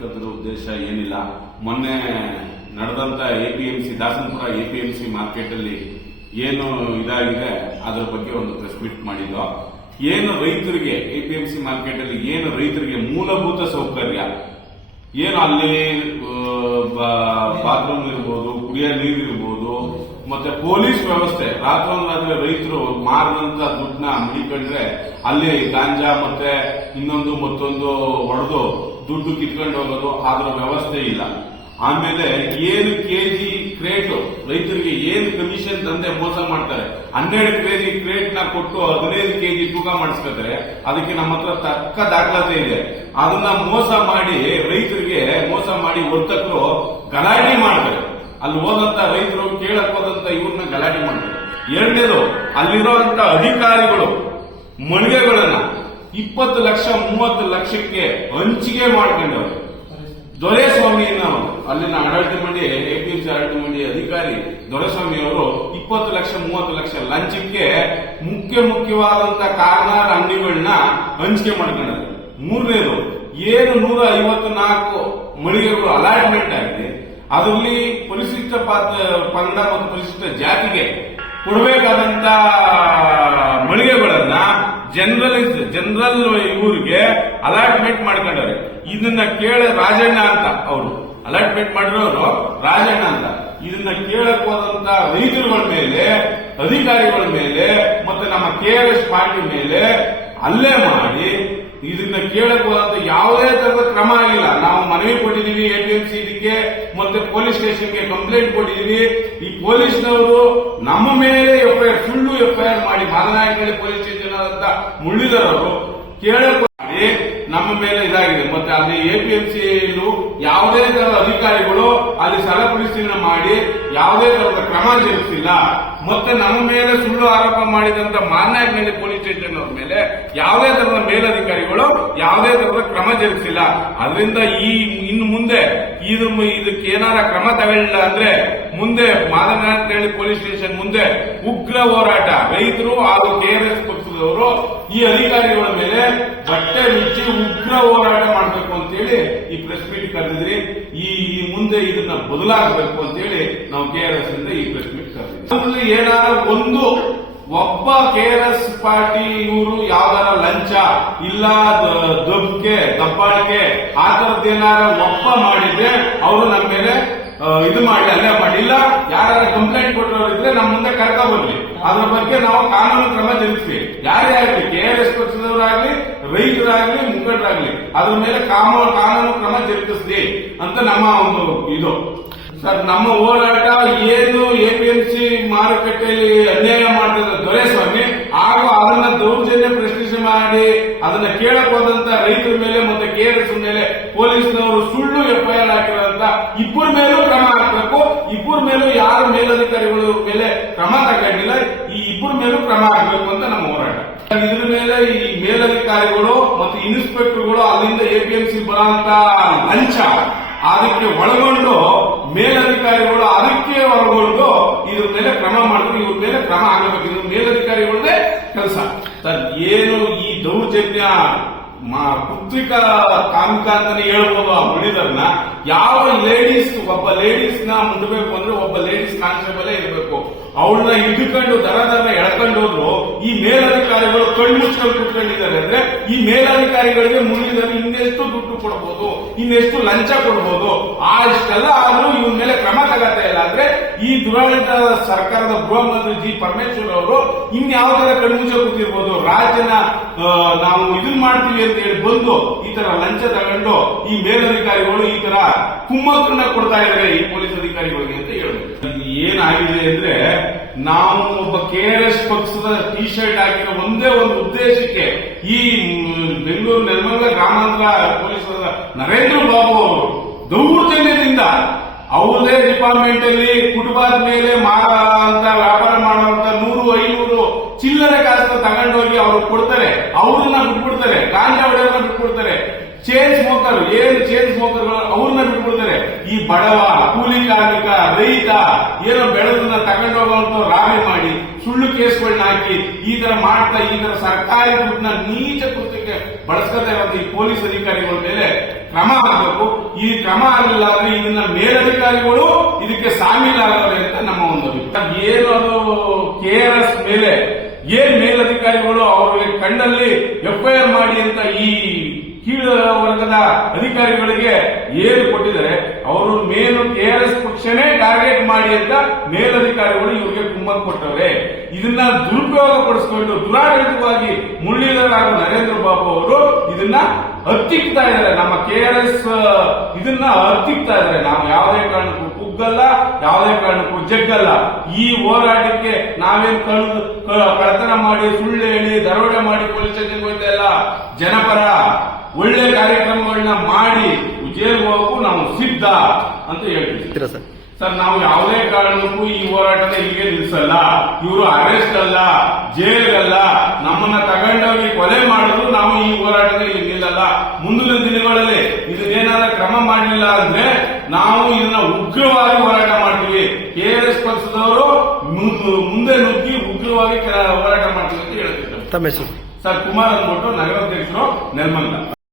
ಕರೆದಿರೋ ಉದ್ದೇಶ ಏನಿಲ್ಲ. ಮೊನ್ನೆ ನಡೆದಂತ ಎಪಿಎಂಸಿ ದಾಸನಪುರ ಎಪಿಎಂಸಿ ಮಾರ್ಕೆಟ್ ಅಲ್ಲಿ ಏನು ಇದಾಗಿದೆ, ಅದರ ಬಗ್ಗೆ ಒಂದು ಪ್ರೆಸ್ ಮೀಟ್ ಮಾಡಿದ್ದು. ಏನು ರೈತರಿಗೆ ಎಪಿಎಂಸಿ ಮಾರ್ಕೆಟ್ ಅಲ್ಲಿ ಏನು ರೈತರಿಗೆ ಮೂಲಭೂತ ಸೌಕರ್ಯ? ಏನು ಅಲ್ಲಿ ಬಾತ್ರೂಮ್ ಇರ್ಬೋದು, ಕುಡಿಯೋ ನೀರು ಇರ್ಬೋದು, ಮತ್ತೆ ಪೊಲೀಸ್ ವ್ಯವಸ್ಥೆ. ರಾತ್ರೋರಾತ್ರಿ ರೈತರು ಮಾರಿದಂತ ದುಡ್ಡನ್ನ ಮಡಿಕೊಂಡ್ರೆ, ಅಲ್ಲಿ ಗಾಂಜಾ ಮತ್ತೆ ಇನ್ನೊಂದು ಮತ್ತೊಂದು ಹೊಡೆದು ದುಡ್ಡು ಕಿತ್ಕೊಂಡು ಹೋಗೋದು ಅದರ ವ್ಯವಸ್ಥೆ ಇಲ್ಲ. ಆಮೇಲೆ ಏನು ಕೆಜಿ ಕ್ರೇಟ್, ರೈತರಿಗೆ ಏನು ಕಮಿಷನ್ ತಂದೆ ಮೋಸ ಮಾಡ್ತಾರೆ? ಹನ್ನೆರಡು ಕೆಜಿ ಕ್ರೇಟ್ನ ಕೊಟ್ಟು ಹದಿನೈದು ಕೆಜಿ ತೂಕ ಮಾಡಿಸ್ಕೊಂಡ್ರೆ ಅದಕ್ಕೆ ನಮ್ಮ ಹತ್ರ ತಕ್ಕ ದಾಖಲಾತಿ ಇದೆ. ಅದನ್ನ ಮೋಸ ಮಾಡಿ ರೈತರಿಗೆ ಮೋಸ ಮಾಡಿ ವರ್ತಕರು ಗಲಾಟೆ ಮಾಡ್ತಾರೆ. ಅಲ್ಲಿ ಹೋದಂತ ರೈತರು ಕೇಳಕ್ ಹೋದಂತ ಇವ್ರನ್ನ ಗಲಾಟೆ ಮಾಡ್ತಾರೆ. ಎರಡನೇದು ಅಲ್ಲಿರುವಂತ ಅಧಿಕಾರಿಗಳು, ಮಳಿಗೆಗಳನ್ನ ಇಪ್ಪತ್ತು ಲಕ್ಷ, ಮೂವತ್ತು ಲಕ್ಷಕ್ಕೆ ಹಂಚಿಕೆ ಮಾಡ್ಕೊಂಡವ್ರು. ದೊರೆಸ್ವಾಮಿಯನ್ನ ಅಲ್ಲಿನ ಆಡಳಿತ ಮಂಡಳಿ ಎಪಿಎಂಸಿ ಆಡಳಿತ ಮಂಡಿ ಅಧಿಕಾರಿ ದೊರೆಸ್ವಾಮಿ ಅವರು ಇಪ್ಪತ್ತು ಲಕ್ಷ, ಮೂವತ್ತು ಲಕ್ಷ ಲಂಚಕ್ಕೆ ಮುಖ್ಯ ಮುಖ್ಯವಾದಂತ ಕಾರ್ನಾರ ಅಂಗಡಿಗಳನ್ನ ಹಂಚಿಕೆ ಮಾಡ್ಕೊಂಡ್ರು ಮೂರನೇದು, ಏನು ನೂರ ಐವತ್ತು ನಾಲ್ಕು ಮಳಿಗೆಗಳು ಅಲಾಟ್ಮೆಂಟ್ ಆಗಿದೆ. ಅದರಲ್ಲಿ ಪರಿಶಿಷ್ಟ ಪಾತ್ರ- ಪಂಗಡ ಮತ್ತು ಪರಿಶಿಷ್ಟ ಜಾತಿಗೆ ಕೊಡಬೇಕಾದಂತ ಜನರಲ್ ಜನರಲ್ ಊರಿಗೆ ಅಲಾಟ್ಮೆಂಟ್ ಮಾಡ್ಕೊಂಡಾರೆ ಇದನ್ನ ಕೇಳ ರಾಜಣ್ಣ ಅಂತ ಅವರು. ಅಲಾಟ್ಮೆಂಟ್ ಮಾಡಿರೋರು ರಾಜಣ್ಣ ಅಂತ. ಇದನ್ನ ಕೇಳಕ್ ಹೋದಂತ ರೈತರುಗಳ ಮೇಲೆ, ಅಧಿಕಾರಿಗಳ ಮೇಲೆ ಮತ್ತೆ ನಮ್ಮ ಕೆ ಆರ್ ಎಸ್ ಪಾರ್ಟಿ ಮೇಲೆ ಅಲ್ಲೇ ಮಾಡಿ ಇದನ್ನ ಕೇಳಕ್ ಹೋದಂತ ಯಾವುದೇ ತರದ ಕ್ರಮ ಆಗಿಲ್ಲ. ನಾವು ಮನವಿ ಕೊಟ್ಟಿದೀವಿ ಎಪಿಎಂಸಿ ಇದಕ್ಕೆ ಮತ್ತೆ ಪೊಲೀಸ್ ಸ್ಟೇಷನ್ಗೆ ಕಂಪ್ಲೇಂಟ್ ಕೊಟ್ಟಿದ್ದೀವಿ ಈ ಪೊಲೀಸ್ನವರು ನಮ್ಮ ಮೇಲೆ ಎಫ್ಐಆರ್ ಸುಳ್ಳು ಎಫ್ಐಆರ್ ಮಾಡಿ ಮಾದನಾಯಕನಹಳ್ಳಿ ಪೊಲೀಸ್ ಅಂತ ಮುಳ್ಳಿದರವರು ಕೇಳಕ್ ನಮ್ಮ ಮೇಲೆ ಇದಾಗಿದೆ. ಮತ್ತೆ ಅಲ್ಲಿ ಎಪಿಎಂಸಿ ಯಾವುದೇ ತರದ ಅಧಿಕಾರಿಗಳು ಅಲ್ಲಿ ಪರಿಶೀಲನೆ ಮಾಡಿ ಯಾವುದೇ ತರದ ಕ್ರಮ ಜರುಗಿಸಿಲ್ಲ. ಮತ್ತೆ ನಮ್ಮ ಮೇಲೆ ಸುಳ್ಳು ಆರೋಪ ಮಾಡಿದಂತ ಮಾನ್ಯಾಜ್ಞೆ ಪೊಲೀಸ್ ಸ್ಟೇಷನ್ ಅವರ ಮೇಲೆ ಯಾವುದೇ ತರದ ಮೇಲಧಿಕಾರಿಗಳು ಯಾವುದೇ ತರದ ಕ್ರಮ ಜರುಗಿಸಿಲ್ಲ. ಅದರಿಂದ ಈ ಇನ್ನು ಮುಂದೆ ಇದು ಇದಕ್ಕೆ ಏನಾರ ಕ್ರಮ ತಗೊಳ್ಳಿಲ್ಲ ಅಂದ್ರೆ ಮುಂದೆ ಮಾದನಾಯಕನಹಳ್ಳಿ ಪೊಲೀಸ್ ಸ್ಟೇಷನ್ ಮುಂದೆ ಉಗ್ರ ಹೋರಾಟ. ರೈತರು ಹಾಗೂ ಕೆಆರ್ಎಸ್ ಪಕ್ಷದವರು ಈ ಅಧಿಕಾರಿಗಳ ಮೇಲೆ ಬಟ್ಟೆ ಮುಚ್ಚಿ ಉಗ್ರ ಹೋರಾಟ ಮಾಡಬೇಕು ಅಂತೇಳಿ ಈ ಪ್ರೆಸ್ ಮೀಟ್ ಕರೆದಿದ್ರಿ. ಈ ಮುಂದೆ ಇದನ್ನ ಬದಲಾಗಬೇಕು ಅಂತೇಳಿ ನಾವು ಕೆಆರ್ಎಸ್ ಇಂದ ಈ ಪ್ರೆಸ್ ಮೀಟ್ ಕರೆದಿದ್ವಿ. ಏನಾರ ಒಂದು ಒಬ್ಬ ಕೆಆರ್ಎಸ್ ಪಾರ್ಟಿ ಇವರು ಯಾವ್ದಾರ ಲಂಚ ಇಲ್ಲ, ದ- ದಬ್ಕೆ ದಬ್ಬಾಳಿಕೆ, ಆ ತರದ್ದೇನಾರ ಒಪ್ಪ ಮಾಡಿದ್ರೆ ಅವರು ನಮ್ಮ ಮೇಲೆ ಇದು ಮಾಡಿ ಅಲ್ಲೇ ಮಾಡಿಲ್ಲ ಯಾರು ಕಂಪ್ಲೇಂಟ್ ಕೊಟ್ಟರು ಇದ್ರೆ ನಮ್ಮ ಮುಂದೆ ಕರ್ಕ ಬರ್ಲಿ ಅದ್ರ ಬಗ್ಗೆ ನಾವು ಕಾನೂನು ಕ್ರಮ ಜರುಗಿಸ್ತೀವಿ. ಯಾರೇ ಆಗಲಿ ಕೆಆರ್ಎಸ್ ಪಕ್ಷದವರಾಗ್ಲಿ, ರೈತರಾಗ್ಲಿ, ಮುಖಂಡರಾಗ್ಲಿ, ಅದ್ರ ಮೇಲೆ ಕಾನೂನು ಕ್ರಮ ಜರುಗಿಸ್ಲಿ ಅಂತ ನಮ್ಮ ಒಂದು ಇದು. ಸರ್, ನಮ್ಮ ಹೋರಾಟ ಏನು ಎಪಿಎಂಸಿ ಮಾರುಕಟ್ಟೆಯಲ್ಲಿ ಅನ್ಯಾಯ ಮಾಡ್ತಿದ್ದ ದೊರೆಸ್ವಾಮಿ ಹಾಗೂ ಅದನ್ನ ದೌರ್ಜನ್ಯ ಪ್ರಶ್ನಿಸಿ ಮಾಡಿ, ಅದನ್ನ ಕೇಳಕ್ ಹೋದಂತ ರೈತರ ಮೇಲೆ ಮತ್ತೆ ಕೆಆರ್ಎಸ್ ಮೇಲೆ ಪೊಲೀಸ್ನವರು ಸುಳ್ಳು ಎಫ್ಐಆರ್ ಹಾಕಿರೋಂತ ಇಬ್ಬರ ಮೇಲೂ ಇಬ್ಬರ ಮೇಲೂ ಯಾರ ಮೇಲಧಿಕಾರಿಗಳು ಮೇಲೆ ಕ್ರಮ ತಗೊಂಡಿಲ್ಲ, ಈ ಇಬ್ಬರ ಮೇಲೂ ಕ್ರಮ ಆಗಬೇಕು ಅಂತ ನಮ್ಮ ಹೋರಾಟ. ಇದ್ರ ಮೇಲೆ ಈ ಮೇಲಧಿಕಾರಿಗಳು ಮತ್ತು ಇನ್ಸ್ಪೆಕ್ಟರ್ಗಳು ಅಲ್ಲಿಂದ ಎಪಿಎಂಸಿ ಬರೋಂತ ಲಂಚ ಅದಕ್ಕೆ ಒಳಗೊಂಡು, ಮೇಲಧಿಕಾರಿಗಳು ಅದಕ್ಕೆ ಒಳಗೊಂಡು ಇದ್ರ ಮೇಲೆ ಕ್ರಮ ಮಾಡಿದ್ರು, ಇವ್ರ ಮೇಲೆ ಕ್ರಮ ಆಗಬೇಕು. ಇದು ಮೇಲಧಿಕಾರಿಗಳದೇ ಕೆಲಸ. ಏನು ಈ ದೌರ್ಜನ್ಯ ಪುತ್ರಿಕಾ ಕಾಮಿಕ ಅಂತಾನೆ ಹೇಳ್ಬೋದು ಆ ಮುಡಿದರ್ನ ಯಾವ ಲೇಡೀಸ್ ಒಬ್ಬ ಲೇಡೀಸ್ನ ಮುಡಬೇಕು ಅಂದ್ರೆ ಒಬ್ಬ ಲೇಡೀಸ್ ಕಾನ್ಸ್ಟೇಬಲ್ ಇರಬೇಕು. ಅವಳನ್ನ ಹಿಡ್ಕೊಂಡು ದರ ದರ ಎಳ್ಕೊಂಡು ಹೋದ್ರು, ಈ ಮೇಲಧಿಕಾರಿಗಳು ಕಣ್ಣು ಮುಚ್ಕೊಂಡು ಕುತ್ಕೊಂಡಿದ್ದಾರೆ ಅಂದ್ರೆ ಈ ಮೇಲಧಿಕಾರಿಗಳಿಗೆ ಮುಳಿದರೆ ಇನ್ನೆಷ್ಟು ದುಡ್ಡು ಕೊಡಬಹುದು ಇನ್ನೆಷ್ಟು ಲಂಚ ಕೊಡಬಹುದು ಆ ಇಷ್ಟೆಲ್ಲ ಆದ್ರೂ ಇವ್ರ ಮೇಲೆ ಕ್ರಮ ತಗತಾ ಇಲ್ಲ. ಅಂದ್ರೆ ಈ ದುರಾಡಳಿತ ಸರ್ಕಾರದ ಗೃಹ ಮಂತ್ರಿ ಜಿ ಪರಮೇಶ್ವರ್ ಅವರು ಇನ್ಯಾವ ತರ ಕಣ್ಮುಚ್ಚ ಕೂತಿರ್ಬೋದು? ರಾಜ್ಯನ ನಾವು ಇದನ್ ಮಾಡ್ತೀವಿ ಅಂತ ಹೇಳಿ ಬಂದು ಈ ತರ ಲಂಚ ತಗೊಂಡು ಈ ಮೇಲಧಿಕಾರಿಗಳು ಈ ತರ ಕುಮ್ಮಕ್ಕನ್ನ ಕೊಡ್ತಾ ಇದ್ದಾರೆ ಈ ಪೊಲೀಸ್ ಅಧಿಕಾರಿಗಳಿಗೆ ಅಂತ ಹೇಳಿದ್ರು ಏನಾಗಿದೆ ಅಂದ್ರೆ ನಾವು ಒಬ್ಬ ಕೆ ಆರ್ ಎಸ್ ಪಕ್ಷದ ಟಿ ಶರ್ಟ್ ಹಾಕಿರೋ ಒಂದೇ ಒಂದು ಉದ್ದೇಶಕ್ಕೆ ಈ ಬೆಂಗಳೂರು ನಿರ್ಮಲ ಗ್ರಾಮಾಂತರ ಪೊಲೀಸ್ ನರೇಂದ್ರ ಬಾಬು ಅವರು ದೌರ್ಜನ್ಯದಿಂದ ಅವ್ರದೇ ಡಿಪಾರ್ಟ್ಮೆಂಟ್ ಅಲ್ಲಿ ಕುಟುಂಬದ ಮೇಲೆ ಮಾರ ಅಂತ ವ್ಯಾಪಾರ ಮಾಡುವಂತ ನೂರು, ಐನೂರು ಚಿಲ್ಲರೆ ಕಾಸು ತಗೊಂಡೋಗಿ ಅವ್ರು ಕೊಡ್ತಾರೆ. ಅವ್ರನ್ನ ಬಿಟ್ಬಿಡ್ತಾರೆ. ಗಾಂಜಾ ಹೊಡೆಯನ್ನ ಬಿಟ್ಬಿಡ್ತಾರೆ. ಚೇನ್ ಸ್ಮೋಕರ್ ಏನ್ ಚೇನ್ ಸ್ಮೋಕರ್ಗಳು ಅವ್ರನ್ನ ಬಿಟ್ಬಿಡ್ತಾರೆ. ಈ ಬಡವ, ಕೂಲಿ ಕಾರ್ಮಿಕ, ರೈತ, ಏನೋ ಬೆಳೆದನ್ನ ಈ ತರ ಮಾಡ್ತಾ, ಈ ತರ ಸರ್ಕಾರಿ ದುಡ್ಡನ್ನ ನೀಚ ಕೃತ್ಯಕ್ಕೆ ಬಳಸ್ಕೊತಾ ಇರುವಂತ ಈ ಪೊಲೀಸ್ ಅಧಿಕಾರಿಗಳ ಮೇಲೆ ಕ್ರಮ ಆಗಬೇಕು ಈ ಕ್ರಮ ಆಗಲಿಲ್ಲ ಅಂದ್ರೆ ಇದನ್ನ ಮೇಲಧಿಕಾರಿಗಳು ಇದಕ್ಕೆ ಸಾಮೀಲಾಗವ್ರೆ ಅಂತ ನಮ್ಮ ಒಂದು ಏನು ಅದು ಕೆ ಆರ್ ಎಸ್ ಮೇಲೆ? ಏನ್ ಮೇಲಧಿಕಾರಿಗಳು ಅವ್ರಿಗೆ ಕಣ್ಣಲ್ಲಿ ಎಫ್ಐಆರ್ ಮಾಡಿ ಅಂತ ಈ ಕೀಳ ವರ್ಗದ ಅಧಿಕಾರಿಗಳಿಗೆ ಏನು ಕೊಟ್ಟಿದ್ದಾರೆ? ಅವರು ಮೇಲು ಕೆ ಆರ್ ಎಸ್ ಪಕ್ಷನೇ ಟಾರ್ಗೆಟ್ ಮಾಡಿ ಅಂತ ಮೇಲಧಿಕಾರಿಗಳು ಇವರಿಗೆ ಕುಮ್ಮನ್ ಕೊಟ್ಟವ್ರೆ. ಇದನ್ನ ದುರುಪಯೋಗ ಪಡಿಸ್ಕೊಂಡು ದುರಾಡಳಿತವಾಗಿ ಮುರಳೀಧರ ನರೇಂದ್ರ ಬಾಬು ಅವರು ಇದನ್ನ ಹತ್ತಿಕ್ತಾ ಇದ್ದಾರೆ. ನಮ್ಮ ಕೆ ಆರ್ ಎಸ್ ಇದನ್ನ ಹತ್ತಿಕ್ತಾ ಇದ್ದಾರೆ. ನಾವು ಯಾವುದೇ ಕಾರಣಕ್ಕೂ ಕುಗ್ಗಲ್ಲ ಯಾವುದೇ ಕಾರಣಕ್ಕೂ ಜಗ್ಗಲ್ಲ. ಈ ಹೋರಾಟಕ್ಕೆ ನಾವೇನ್ ಕಳೆದು ಕಳತನ ಮಾಡಿ ಸುಳ್ಳು ಹೇಳಿ ದರೋಡೆ ಮಾಡಿ ಪೊಲೀಸ್ ಸ್ಟೇಷನ್ ಇಲ್ಲ. ಜನಪರ ಒಳ್ಳೆ ಕಾರ್ಯಕ್ರಮಗಳನ್ನ ಮಾಡಿ ಜೈಲ್ಗೆ ಹೋಗಕ್ಕೂ ನಾವು ಸಿದ್ಧ ಅಂತ ಹೇಳ್ತೀವಿ. ಸರ್? ಸರ್ ನಾವು ಯಾವುದೇ ಕಾರಣಕ್ಕೂ ಈ ಹೋರಾಟನ ಇಲ್ಲಿಗೆ ನಿಲ್ಲಿಸಲ್ಲ. ಇವರು ಅರೆಸ್ಟ್ ಅಲ್ಲ ಜೈಲ್ಗಲ್ಲ ನಮ್ಮನ್ನ ತಗೊಂಡವ್ರಿ ಕೊಲೆ ಮಾಡಿದ್ರು ನಾವು ಈ ಹೋರಾಟದಲ್ಲಿ ನಿಲ್ಲಲ್ಲ. ಮುಂದಿನ ದಿನಗಳಲ್ಲಿ ಇದನ್ನೇನಾದ ಕ್ರಮ ಮಾಡಲಿಲ್ಲ ಅಂದ್ರೆ ನಾವು ಇದನ್ನ ಉಗ್ರವಾಗಿ ಹೋರಾಟ ಮಾಡ್ತೀವಿ. ಕೆ ಆರ್ ಎಸ್ ಪಕ್ಷದವರು ಮುಂದೆ ನುಗ್ಗಿ ಉಗ್ರವಾಗಿ ಹೋರಾಟ ಮಾಡ್ತೀವಿ ಅಂತ ಹೇಳ್ತಿದ್ರು. ತಮ್ಮ ಹೆಸರು? ಸರ್ ಕುಮಾರ್ ಅಂದ್ಬಿಟ್ಟು ನಗರಾಧ್ಯಕ್ಷರು ನೆಲಮಂಗಲ.